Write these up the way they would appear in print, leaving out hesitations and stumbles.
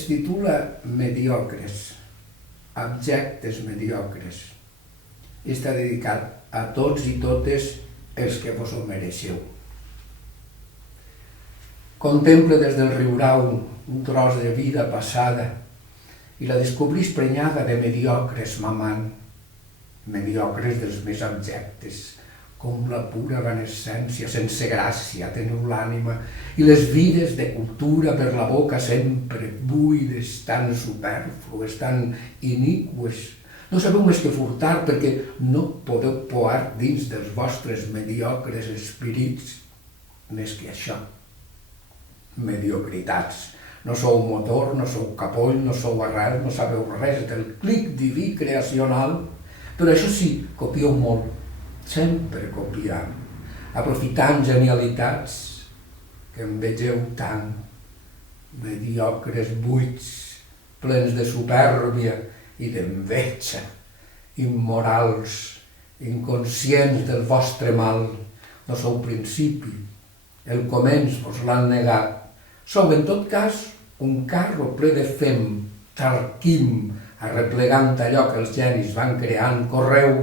es titula Mediocres, abjectes mediocres, i està dedicat a tots i totes els que vos ho mereixeu. Contemple des del riurau un tros de vida passada i la descobrís prenyada de mediocres mamant, mediocres dels més abjectes, com la pura evanescència, sense gràcia, teniu l'ànima, i les vides de cultura per la boca sempre buides, tan supèrflues, tan iniqües. No sabeu més que furtar perquè no podeu poar dins dels vostres mediocres espirits més que això. Mediocritats. No sou motor, no sou capoll, no sou arrel, no sabeu res del clic diví creacional, però això sí, copieu molt, sempre copiant, aprofitant genialitats que en vegeu tant, mediocres buits, plens de supèrbia i d'enveja, immorals, inconscients del vostre mal. No sou principi, el començ vos l'han negat. Sou, en tot cas, un carro ple de fem, tarquim, arreplegant allò que els genis van creant. Correu,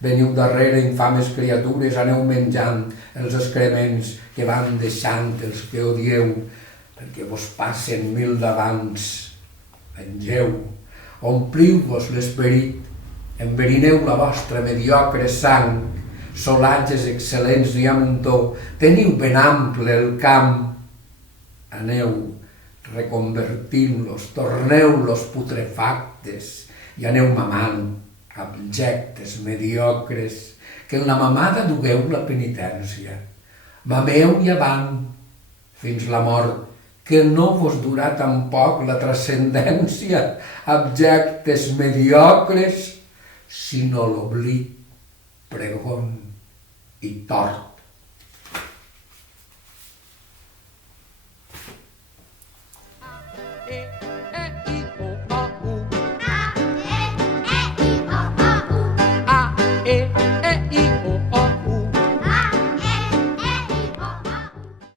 veniu darrere, infames criatures, aneu menjant els excrements que van deixant els que odieu, perquè vos passen 1000 d'abans. Mengeu, ompliu-vos l'esperit, enverineu la vostra mediocre sang, solatges excel·lents n'hi ha muntó, teniu ben ample el camp. Aneu reconvertint-los, torneu-los putrefactes i aneu mamant, abjectes, mediocres, que en la mamada dugueu la penitència. Mameu i avant, fins la mort, que no vos durà tampoc la transcendència, abjectes, mediocres, sinó l'oblit, pregon i tort.